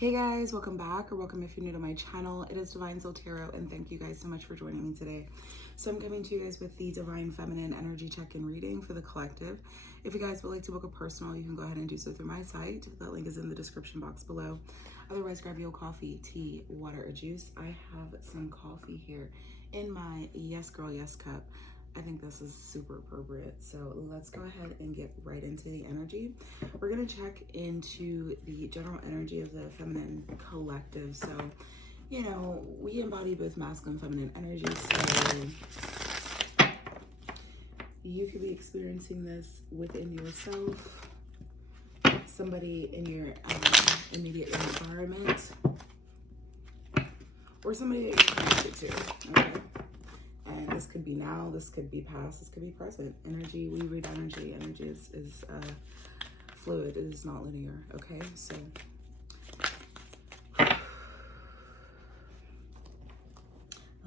Hey guys, welcome back, or welcome if you're new to my channel. It is DivineSoulTarot, and thank you guys so much for joining me today. So I'm coming to you guys with the Divine Feminine Energy Check-in reading for the collective. If you guys would like to book a personal, you can go ahead and do so through my site. That link is in the description box below. Otherwise, grab your coffee, tea, water, or juice. I have some coffee here in my Yes Girl Yes cup. I think this is super appropriate. So let's go ahead and get right into the energy. We're going to check into the general energy of the feminine collective. So, you know, we embody both masculine and feminine energy. So you could be experiencing this within yourself, somebody in your immediate environment, or somebody that you're connected to. Okay. And this could be now, this could be past, this could be present. Energy, we read energy. Energy is fluid, it is not linear, okay? So, let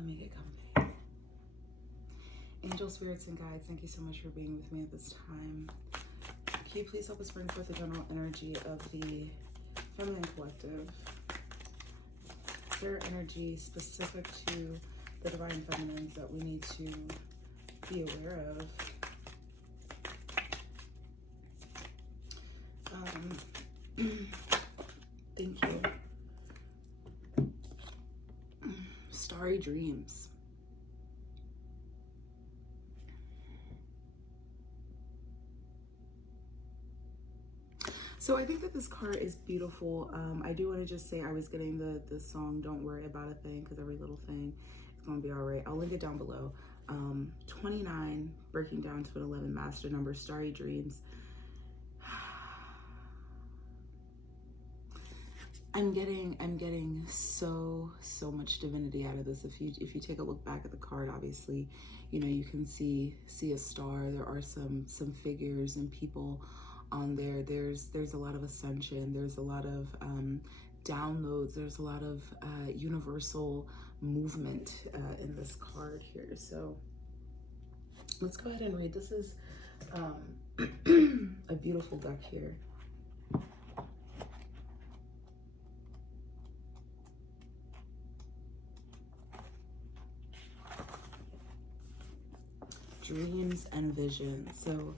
me get comfy. Angel, spirits, and guides, thank you so much for being with me at this time. Can you please help us bring forth the general energy of the feminine collective? Their energy specific to the divine feminines that we need to be aware of. Thank you. Starry dreams. So I think that this card is beautiful. I do want to just say I was getting the song Don't Worry About a Thing, because every little thing is going to be all right. I'll link it down below. 29, breaking down to an 11, master number, starry dreams. I'm getting so much divinity out of this. If you take a look back at the card, obviously, you know, you can see a star. There are some figures and people on there. There's a lot of ascension. There's a lot of downloads. There's a lot of universal movement in this card here. So let's go ahead and read. This is a beautiful deck here. Dreams and visions. So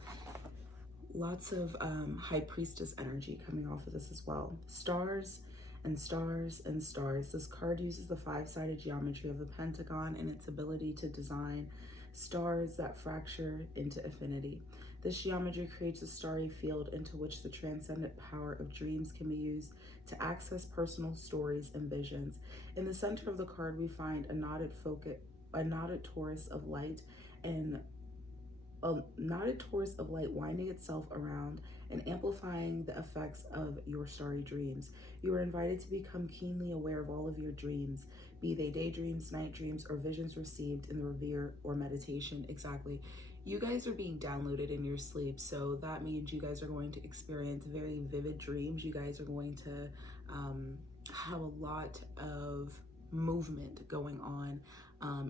lots of high priestess energy coming off of this as well. Stars and stars and stars. This card uses the 5-sided geometry of the pentagon and its ability to design stars that fracture into affinity. This geometry creates a starry field into which the transcendent power of dreams can be used to access personal stories and visions. In the center of the card, we find a knotted torus of light and a knotted torus of light winding itself around and amplifying the effects of your starry dreams. You are invited to become keenly aware of all of your dreams, be they daydreams, night dreams, or visions received in the revere or meditation. Exactly. You guys are being downloaded in your sleep, so that means you guys are going to experience very vivid dreams. You guys are going to have a lot of movement going on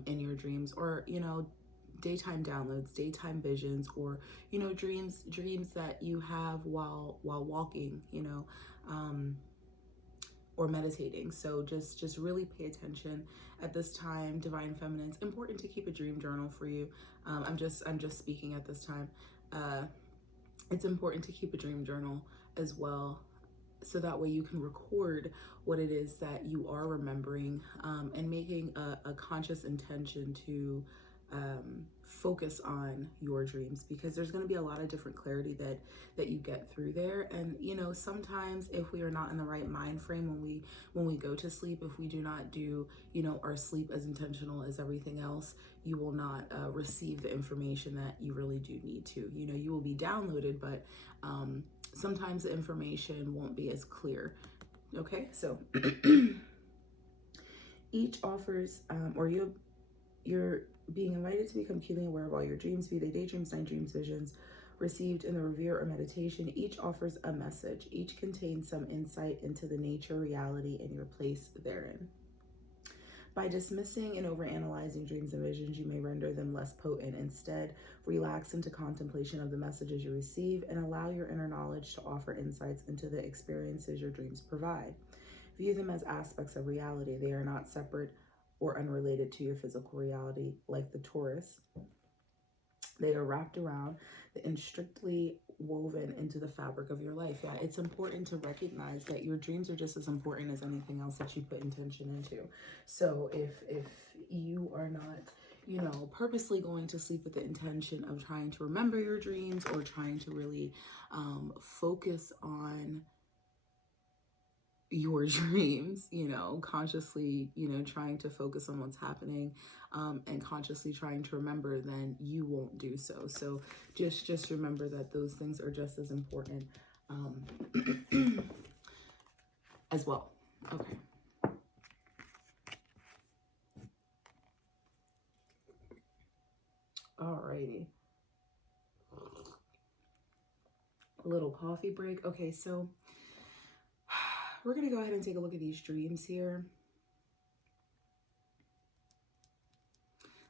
in your dreams, or, you know, daytime downloads, daytime visions, or, you know, dreams that you have while walking, you know, or meditating. So just really pay attention at this time, divine feminine. It's important to keep a dream journal for you. I'm just speaking at this time. It's important to keep a dream journal as well, so that way you can record what it is that you are remembering, and making a conscious intention to focus on your dreams, because there's going to be a lot of different clarity that you get through there. And, you know, sometimes if we are not in the right mind frame when we go to sleep, if we do not do, you know, our sleep as intentional as everything else, you will not receive the information that you really do need to. You know, you will be downloaded, but sometimes the information won't be as clear. Okay, so each offers, or you're being invited to become keenly aware of all your dreams, be they daydreams, night dreams, visions received in the revere or meditation. Each offers a message. Each contains some insight into the nature, reality, and your place therein. By dismissing and overanalyzing dreams and visions, you may render them less potent. Instead, relax into contemplation of the messages you receive and allow your inner knowledge to offer insights into the experiences your dreams provide. View them as aspects of reality. They are not separate or unrelated to your physical reality like the Taurus. They are wrapped around and strictly woven into the fabric of your life. Yeah, it's important to recognize that your dreams are just as important as anything else that you put intention into. So if you are not, you know, purposely going to sleep with the intention of trying to remember your dreams or trying to really focus on your dreams, you know, consciously, you know, trying to focus on what's happening and consciously trying to remember, then you won't do so. So just remember that those things are just as important as well. Okay. Alrighty. A little coffee break. Okay, so we're going to go ahead and take a look at these dreams here.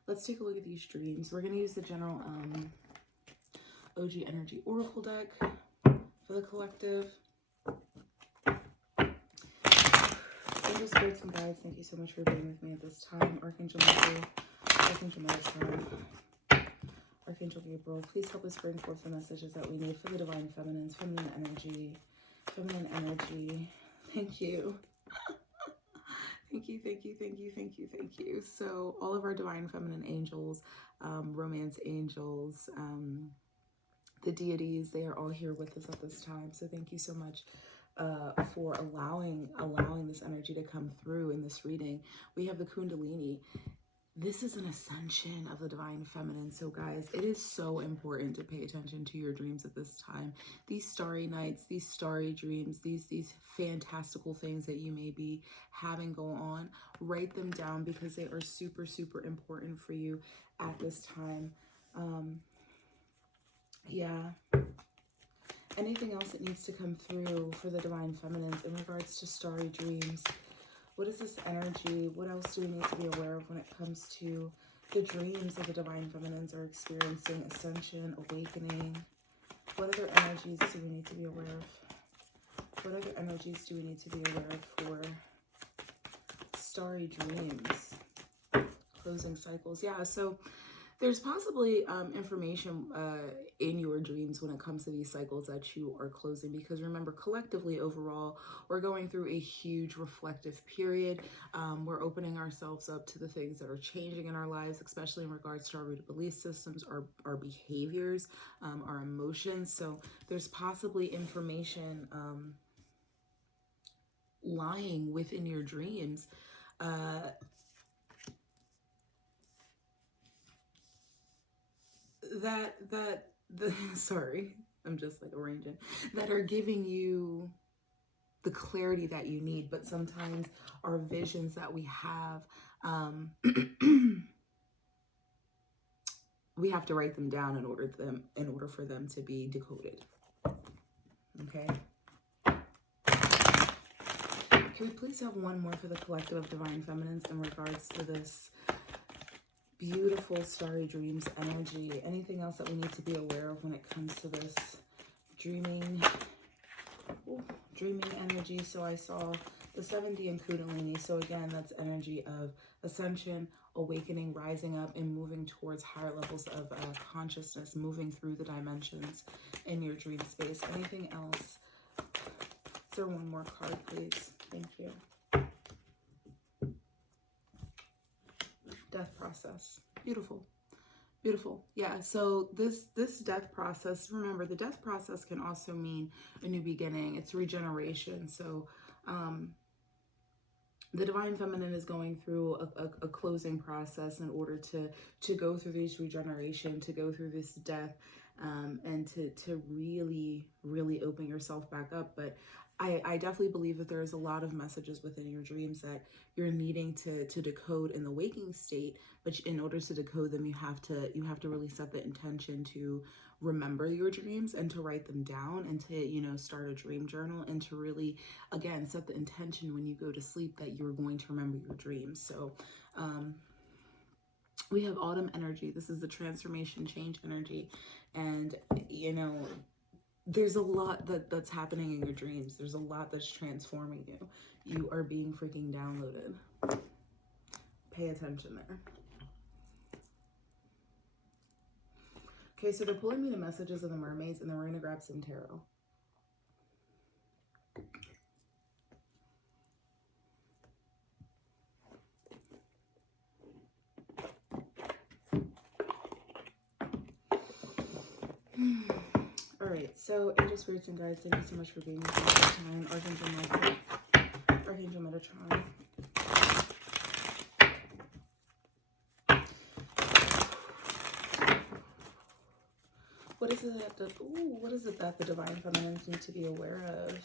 Let's take a look at these dreams. We're going to use the general OG Energy Oracle deck for the collective. Angel Spirits and Guides, thank you so much for being with me at this time. Archangel Michael, Archangel Metatron, Archangel Gabriel, please help us bring forth the messages that we need for the Divine Feminines, feminine energy. Thank you. Thank you. So all of our Divine Feminine angels, romance angels, the deities, they are all here with us at this time. So thank you so much for allowing this energy to come through in this reading. We have the Kundalini. This is an ascension of the Divine Feminine. So guys, it is so important to pay attention to your dreams at this time. These starry nights, these starry dreams, these fantastical things that you may be having go on, write them down because they are super, super important for you at this time. Yeah. Anything else that needs to come through for the Divine Feminines in regards to starry dreams? What is this energy? What else do we need to be aware of when it comes to the dreams that the Divine Feminines are experiencing? Ascension, awakening. What other energies do we need to be aware of? What other energies do we need to be aware of for starry dreams? Closing cycles. Yeah, so there's possibly information in your dreams when it comes to these cycles that you are closing, because remember, collectively overall, we're going through a huge reflective period. We're opening ourselves up to the things that are changing in our lives, especially in regards to our rooted belief systems, our behaviors, our emotions. So there's possibly information lying within your dreams sorry, I'm just like arranging, that are giving you the clarity that you need. But sometimes our visions that we have, we have to write them down in order for them to be decoded. Okay. Can we please have one more for the collective of Divine Feminines in regards to this beautiful starry dreams energy? Anything else that we need to be aware of when it comes to this dreaming energy? So I saw the 7D and Kundalini. So again, that's energy of ascension, awakening, rising up, and moving towards higher levels of consciousness, moving through the dimensions in your dream space. Anything else? Is there one more card, please? Thank you. Death process. Beautiful. Beautiful. Yeah, so this death process, remember, the death process can also mean a new beginning. It's regeneration. So the Divine Feminine is going through a closing process in order to go through this regeneration, to go through this death, and to really, really open yourself back up. But I definitely believe that there's a lot of messages within your dreams that you're needing to decode in the waking state. But in order to decode them, you have to really set the intention to remember your dreams and to write them down and to, you know, start a dream journal and to really, again, set the intention when you go to sleep that you're going to remember your dreams. So we have autumn energy. This is the transformation change energy. And, you know, there's a lot that's happening in your dreams. There's a lot that's transforming you. You are being freaking downloaded. Pay attention there. Okay, so they're pulling me the messages of the mermaids, and then we're going to grab some tarot. All right, so angels, spirits, and guides, thank you so much for being with me this time. Archangel Michael, Archangel Metatron. What is it that the divine feminines need to be aware of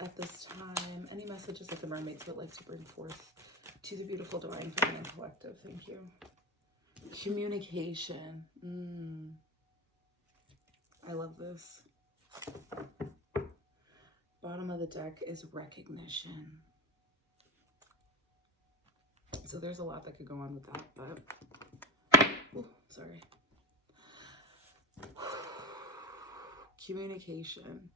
at this time? Any messages that the mermaids would like to bring forth to the beautiful divine feminine collective? Thank you. Communication. I love this. Bottom of the deck is recognition. So there's a lot that could go on with that, but sorry. Communication.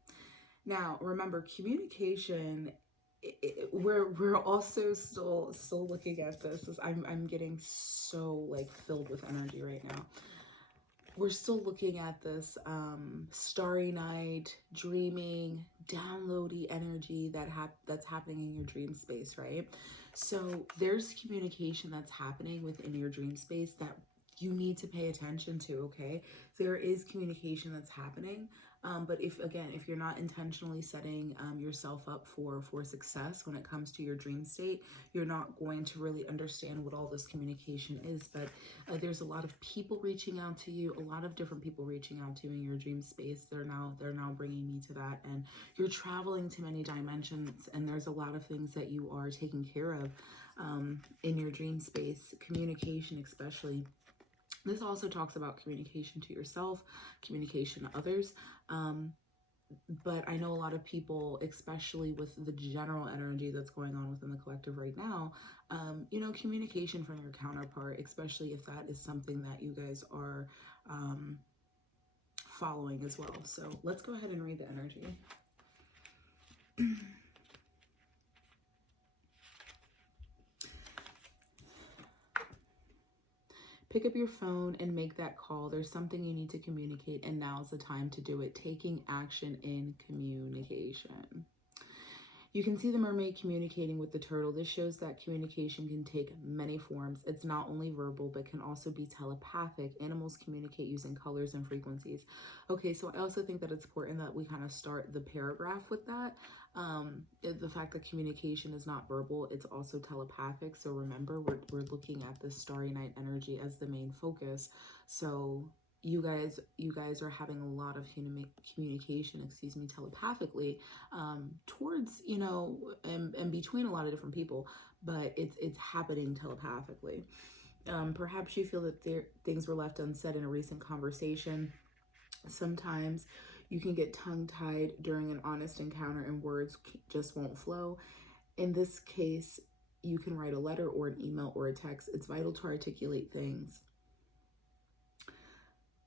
Now, remember, communication, we're also still looking at this as I'm getting so like filled with energy right now. We're still looking at this starry night, dreaming, downloady energy that's happening in your dream space, right? So there's communication that's happening within your dream space that you need to pay attention to, okay? There is communication that's happening, but if you're not intentionally setting yourself up for success when it comes to your dream state, you're not going to really understand what all this communication is. But there's a lot of people reaching out to you, a lot of different people reaching out to you in your dream space. They're now bringing me to that, and you're traveling to many dimensions, and there's a lot of things that you are taking care of in your dream space, communication especially. This also talks about communication to yourself, communication to others. But I know a lot of people, especially with the general energy that's going on within the collective right now, communication from your counterpart, especially if that is something that you guys are following as well. So let's go ahead and read the energy. Pick up your phone and make that call. There's something you need to communicate, and now's the time to do it. Taking action in communication. You can see the mermaid communicating with the turtle. This shows that communication can take many forms. It's not only verbal, but can also be telepathic. Animals communicate using colors and frequencies. Okay, so I also think that it's important that we kind of start the paragraph with that. The fact that communication is not verbal, it's also telepathic. So remember, we're looking at this starry night energy as the main focus. So you guys are having a lot of communication, telepathically, towards, and between a lot of different people, but it's happening telepathically. Perhaps you feel that things were left unsaid in a recent conversation. Sometimes you can get tongue-tied during an honest encounter and words just won't flow. In this case, you can write a letter or an email or a text. It's vital to articulate things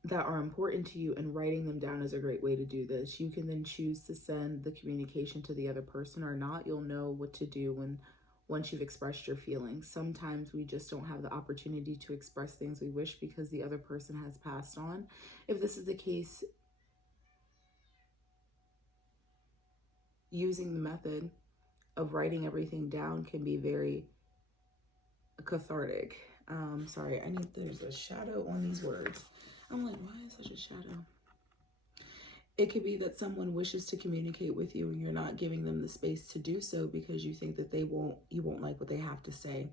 that are important to you, and writing them down is a great way to do this. You can then choose to send the communication to the other person or not. You'll know what to do once you've expressed your feelings. Sometimes we just don't have the opportunity to express things we wish because the other person has passed on. If this is the case, using the method of writing everything down can be very cathartic. Sorry, there's a shadow on these words. I'm like, why is such a shadow? It could be that someone wishes to communicate with you and you're not giving them the space to do so because you think that you won't like what they have to say.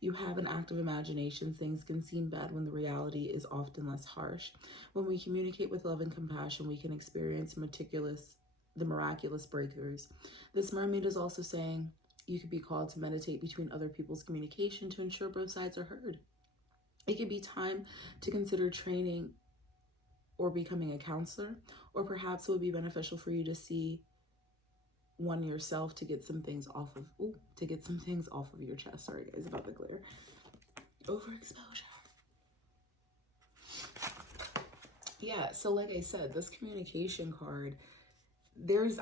You have an active imagination. Things can seem bad when the reality is often less harsh. When we communicate with love and compassion, we can experience the miraculous breakthroughs. This mermaid is also saying you could be called to meditate between other people's communication to ensure both sides are heard. It could be time to consider training or becoming a counselor, or perhaps it would be beneficial for you to see one yourself to get some things off of your chest. Sorry guys about the glare. Overexposure. Yeah, so like I said, this communication card,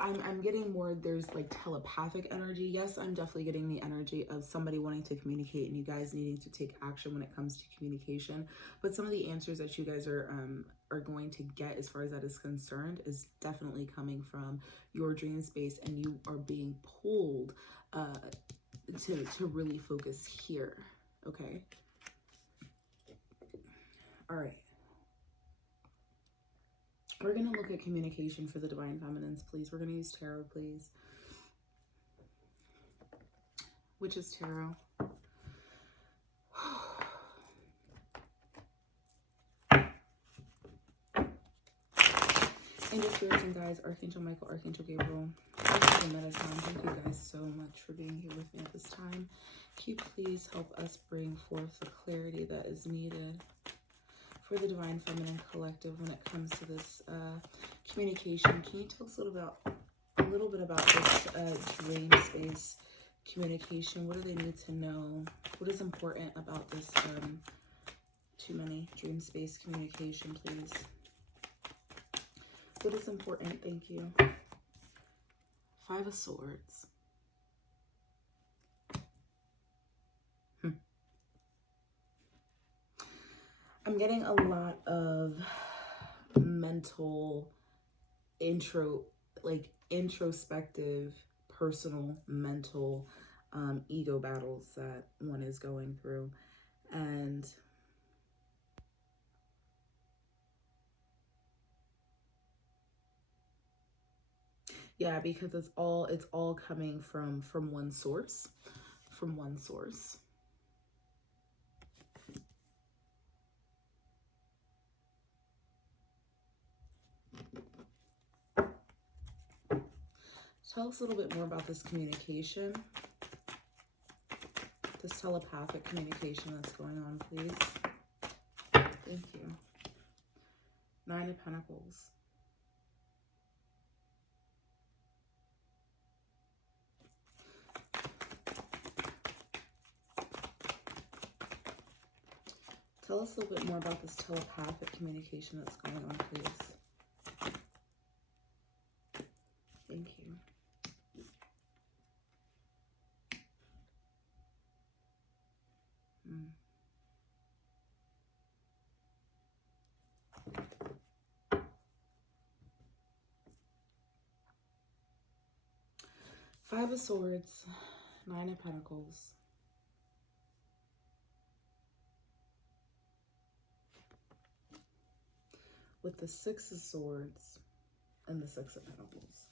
I'm getting more, there's like telepathic energy. Yes, I'm definitely getting the energy of somebody wanting to communicate and you guys needing to take action when it comes to communication. But some of the answers that you guys are going to get as far as that is concerned is definitely coming from your dream space, and you are being pulled to really focus here. Okay. All right. We're going to look at communication for the Divine Feminines, please. We're going to use tarot, please. Which is tarot. Angel Spirits and Guides, Archangel Michael, Archangel Gabriel, Archangel Metatron, thank you guys so much for being here with me at this time. Can you please help us bring forth the clarity that is needed for the Divine Feminine Collective when it comes to this communication? Can you tell us a little bit about this dream space communication? What do they need to know? What is important about this too many dream space communication, please? What is important? Thank you. Five of Swords. I'm getting a lot of mental introspective, personal, mental ego battles that one is going through. And yeah, because it's all coming from one source, Tell us a little bit more about this communication, this telepathic communication that's going on, please. Thank you. Nine of Pentacles. Tell us a little bit more about this telepathic communication that's going on, please. Thank you. Five of Swords, Nine of Pentacles. With the Six of Swords and the Six of Pentacles.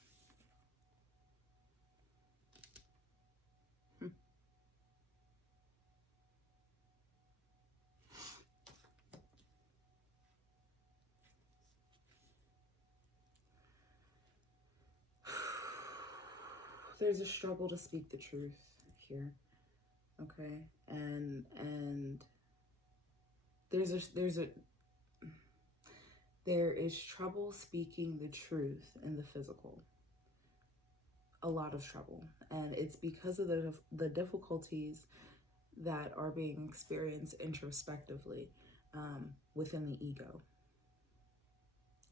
There's a struggle to speak the truth here, okay? And there is trouble speaking the truth in the physical. A lot of trouble, and it's because of the difficulties that are being experienced introspectively within the ego.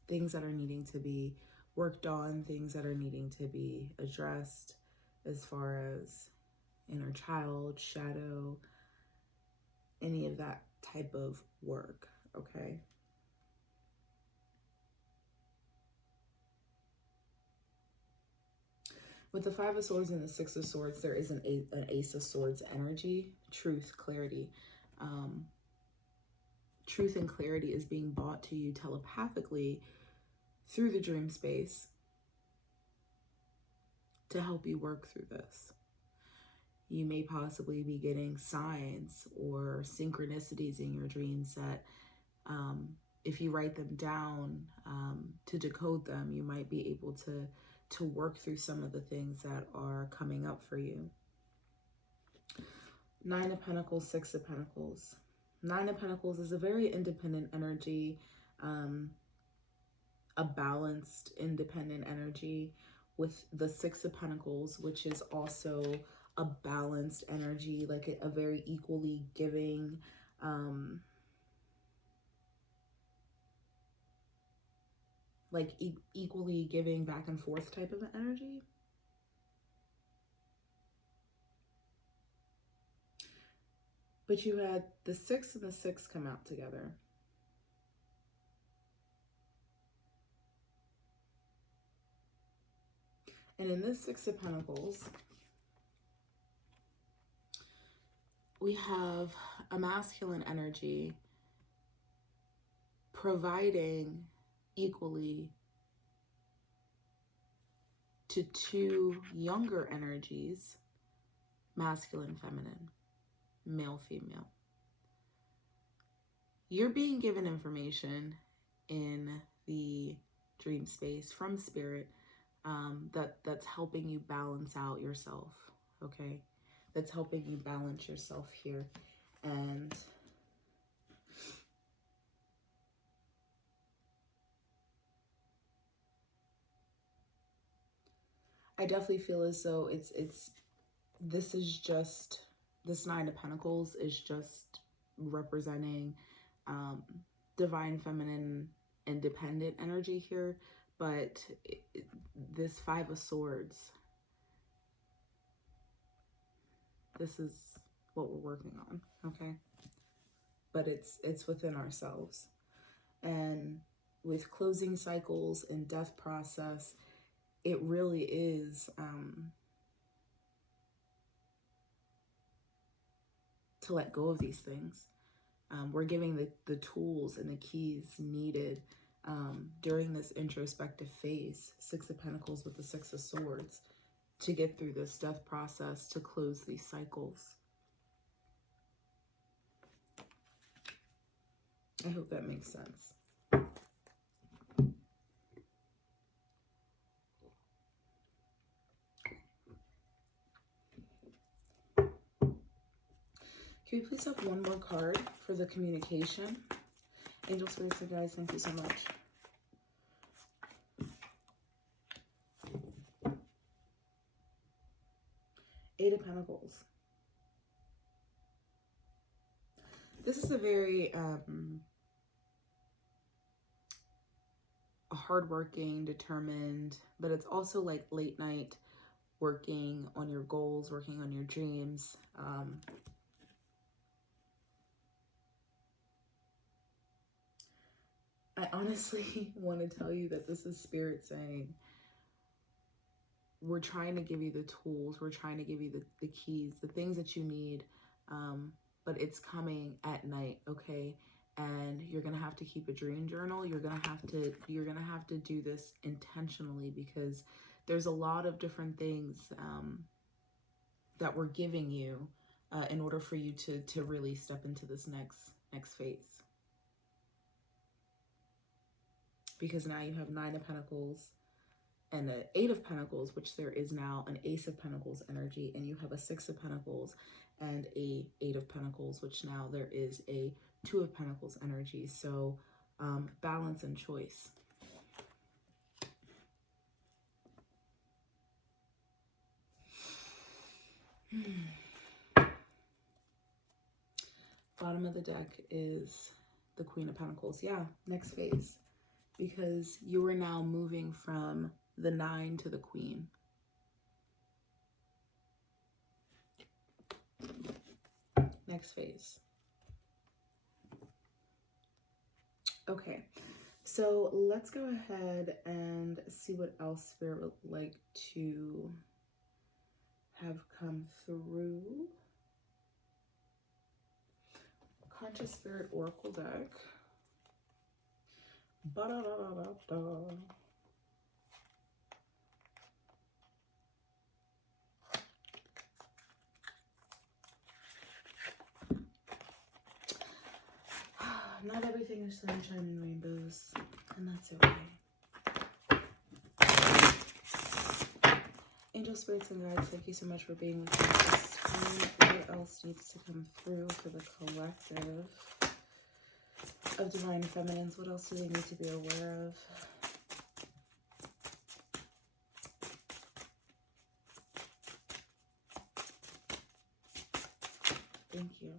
Things that are needing to be worked on, things that are needing to be addressed as far as inner child, shadow, any of that type of work, okay? With the Five of Swords and the Six of Swords, there is an Ace of Swords energy, truth, clarity. Truth and clarity is being brought to you telepathically through the dream space to help you work through this. You may possibly be getting signs or synchronicities in your dreams that if you write them down to decode them, you might be able to work through some of the things that are coming up for you. Nine of Pentacles, Six of Pentacles. Nine of Pentacles is a very independent energy, a balanced, independent energy, with the Six of Pentacles, which is also a balanced energy, like a very equally giving, like equally giving back and forth type of energy. But you had the 6 and the 6 come out together. And in this 6 of Pentacles, we have a masculine energy providing equally to 2 younger energies, masculine, feminine, male, female. You're being given information in the dream space from spirit that's helping you balance out yourself, okay? That's helping you balance yourself here. And I definitely feel as though this 9 of Pentacles is just representing divine feminine independent energy here, but this 5 of Swords, this is what we're working on, okay? But it's within ourselves. And with closing cycles and death process, it really is to let go of these things. We're giving the tools and the keys needed during this introspective phase, 6 of Pentacles with the 6 of Swords, to get through this death process, to close these cycles. I hope that makes sense. Can we please have one more card for the communication? Angel, spirits, and guides, thank you so much. Eight of Pentacles. This is a very hardworking, determined, but it's also like late night working on your goals, working on your dreams. I honestly want to tell you that this is Spirit saying, we're trying to give you the tools, we're trying to give you the keys, the things that you need, but it's coming at night, okay? And you're gonna have to keep a dream journal. You're gonna have to do this intentionally, because there's a lot of different things that we're giving you in order for you to really step into this next phase. Because now you have 9 of Pentacles and an 8 of Pentacles, which there is now an Ace of Pentacles energy, and you have a 6 of Pentacles and a 8 of Pentacles, which now there is a 2 of Pentacles energy. So balance and choice. Bottom of the deck is the Queen of Pentacles. Yeah, next phase. Because you are now moving from the 9 to the Queen. Next phase. Okay, so let's go ahead and see what else Spirit would like to have come through. Conscious Spirit Oracle deck. Ba-da-da-da-da-da. Not everything is sunshine and rainbows, and that's okay. Angel, spirits, and guides, thank you so much for being with us. What else needs to come through for the collective of Divine Feminines? What else do they need to be aware of? Thank you.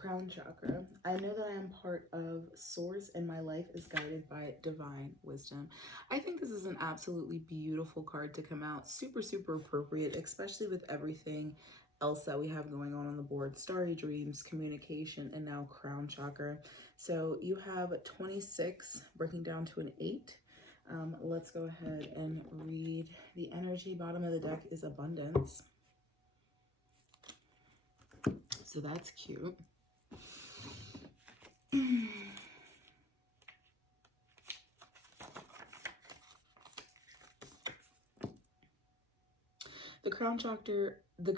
Crown chakra. I know that I am part of source and my life is guided by divine wisdom. I think this is an absolutely beautiful card to come out. Super, super appropriate, especially with everything else that we have going on the board. Starry dreams, communication, and now crown chakra. So you have 26 breaking down to an 8. Let's go ahead and read the energy. Bottom of the deck is abundance. So that's cute. The crown chakra, the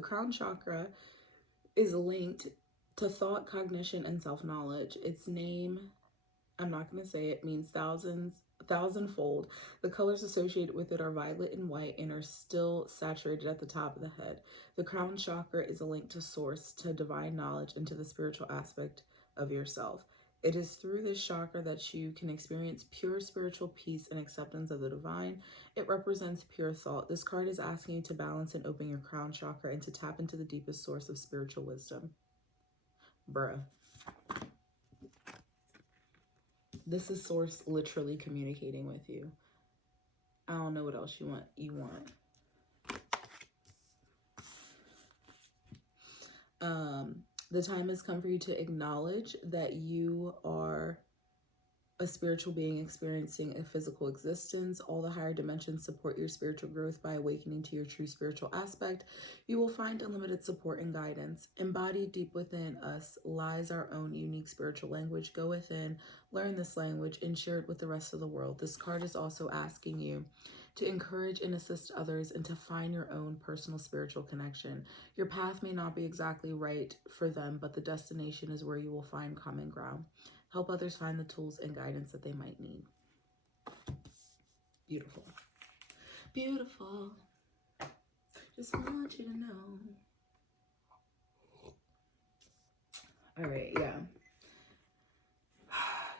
crown chakra is linked to thought, cognition, and self-knowledge. Its name, I'm not going to say it, means thousandfold. The colors associated with it are violet and white and are still saturated at the top of the head. The crown chakra is a link to source, to divine knowledge, and to the spiritual aspect of yourself. It is through this chakra that you can experience pure spiritual peace and acceptance of the divine. It represents pure thought. This card is asking you to balance and open your crown chakra and to tap into the deepest source of spiritual wisdom. Bruh. This is source literally communicating with you. I don't know what else you want. The time has come for you to acknowledge that you are a spiritual being experiencing a physical existence. All the higher dimensions support your spiritual growth by awakening to your true spiritual aspect. You will find unlimited support and guidance. Embodied deep within us lies our own unique spiritual language. Go within, learn this language, and share it with the rest of the world. This card is also asking you to encourage and assist others and to find your own personal spiritual connection. Your path may not be exactly right for them, but the destination is where you will find common ground. Help others find the tools and guidance that they might need. Beautiful. Beautiful. Just want you to know. All right, yeah.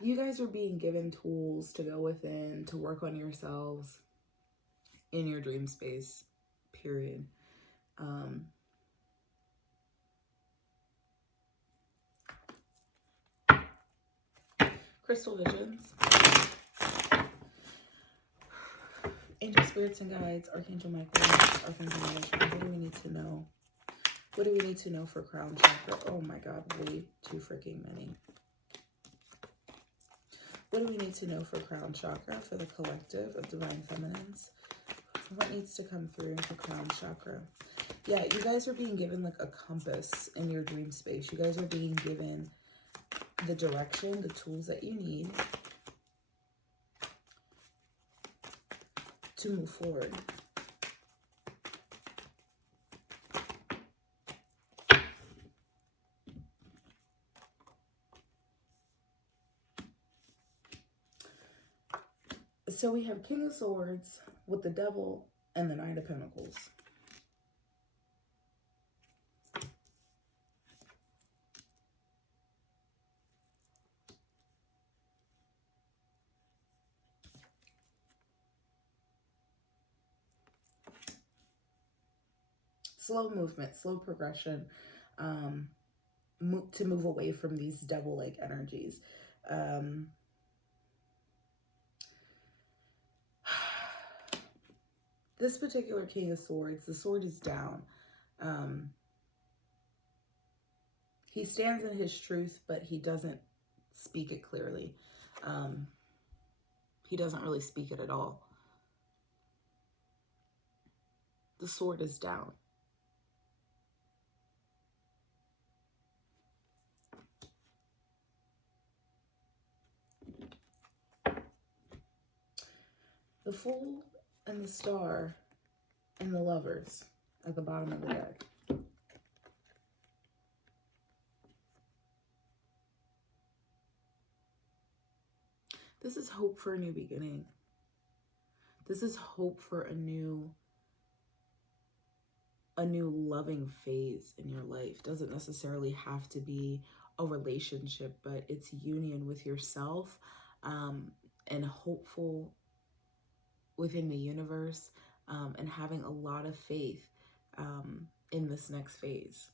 You guys are being given tools to go within, to work on yourselves in your dream space, period. Crystal visions. Angel spirits and guides, Archangel Michael, Archangel Michael. What do we need to know? What do we need to know for crown chakra? Oh my God, way too freaking many. What do we need to know for crown chakra, for the collective of divine feminines? What needs to come through for crown chakra? Yeah, you guys are being given like a compass in your dream space. You guys are being given the direction, the tools that you need to move forward. So we have King of Swords with the Devil and the Knight of Pentacles. Slow movement, slow progression, to move away from these devil-like energies. This particular King of Swords, the sword is down. He stands in his truth, but he doesn't speak it clearly. He doesn't really speak it at all. The sword is down. The Fool and the Star and the Lovers at the bottom of the deck. This is hope for a new beginning. This is hope for a new loving phase in your life. Doesn't necessarily have to be a relationship, but it's union with yourself, and hopeful within the universe, and having a lot of faith in this next phase.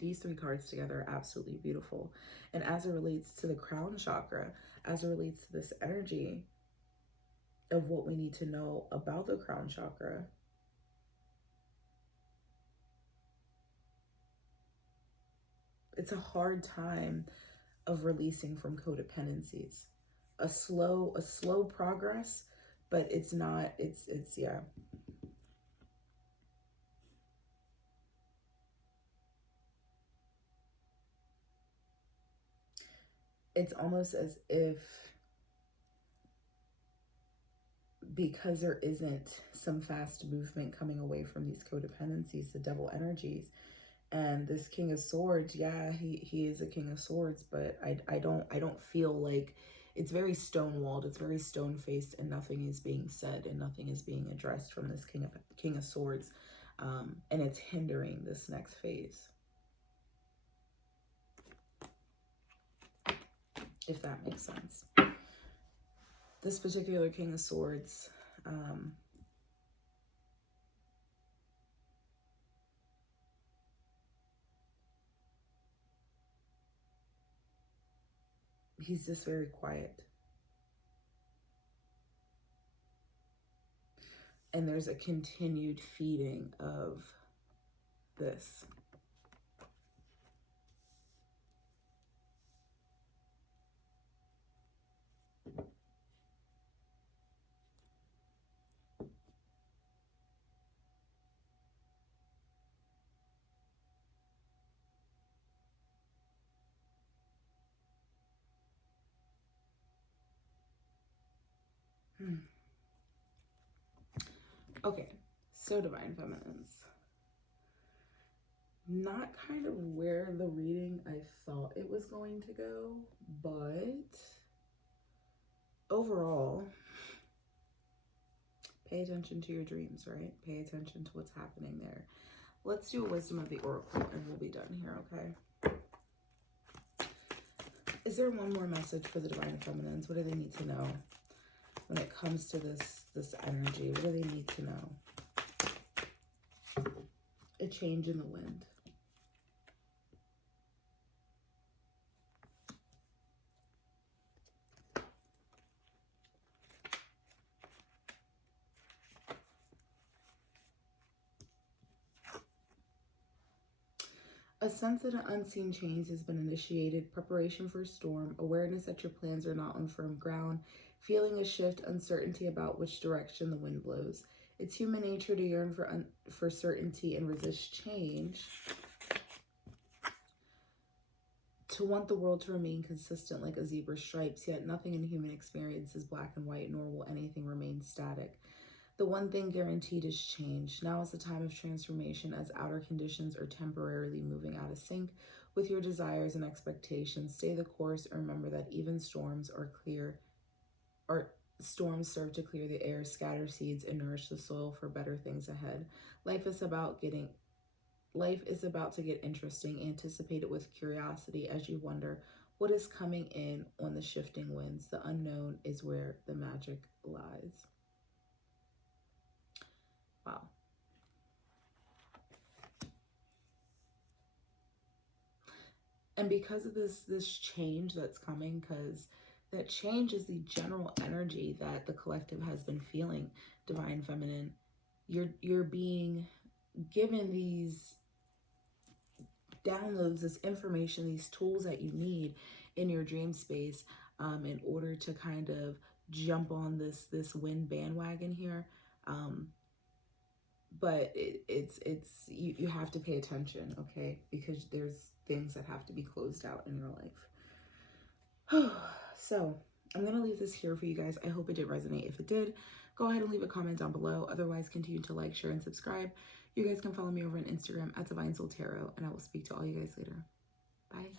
These three cards together are absolutely beautiful. And as it relates to the crown chakra, as it relates to this energy of what we need to know about the crown chakra, it's a hard time of releasing from codependencies. A slow progress, but it's not, it's yeah. It's almost as if, because there isn't some fast movement coming away from these codependencies, the devil energies, and this King of Swords, yeah, he is a King of Swords, but I don't feel like, it's very stone-walled, it's very stone-faced, and nothing is being said and nothing is being addressed from this King of Swords, and it's hindering this next phase, if that makes sense. This particular King of Swords, he's just very quiet. And there's a continued feeding of this. Okay, so Divine Feminines. Not kind of where the reading I thought it was going to go, but overall, pay attention to your dreams, right? Pay attention to what's happening there. Let's do a Wisdom of the Oracle and we'll be done here, okay? Is there one more message for the Divine Feminines? What do they need to know when it comes to this energy? What do they need to know? A change in the wind. A sense that an unseen change has been initiated, preparation for a storm, awareness that your plans are not on firm ground, feeling a shift, uncertainty about which direction the wind blows. It's human nature to yearn for certainty and resist change, to want the world to remain consistent like a zebra's stripes, yet nothing in human experience is black and white, nor will anything remain static. The one thing guaranteed is change. Now is the time of transformation, as outer conditions are temporarily moving out of sync with your desires and expectations. Stay the course and remember that even storms storms serve to clear the air, scatter seeds, and nourish the soil for better things ahead. Life is about to get interesting. Anticipate it with curiosity as you wonder what is coming in on the shifting winds. The unknown is where the magic lies. Wow. And because of this change that's coming, because that change is the general energy that the collective has been feeling, Divine Feminine, you're being given these downloads, this information, these tools that you need in your dream space in order to kind of jump on this wind bandwagon here. But you have to pay attention, okay? Because there's things that have to be closed out in your life. So I'm going to leave this here for you guys. I hope it did resonate. If it did, go ahead and leave a comment down below. Otherwise, continue to like, share, and subscribe. You guys can follow me over on Instagram at DivineSoulTarot, and I will speak to all you guys later. Bye.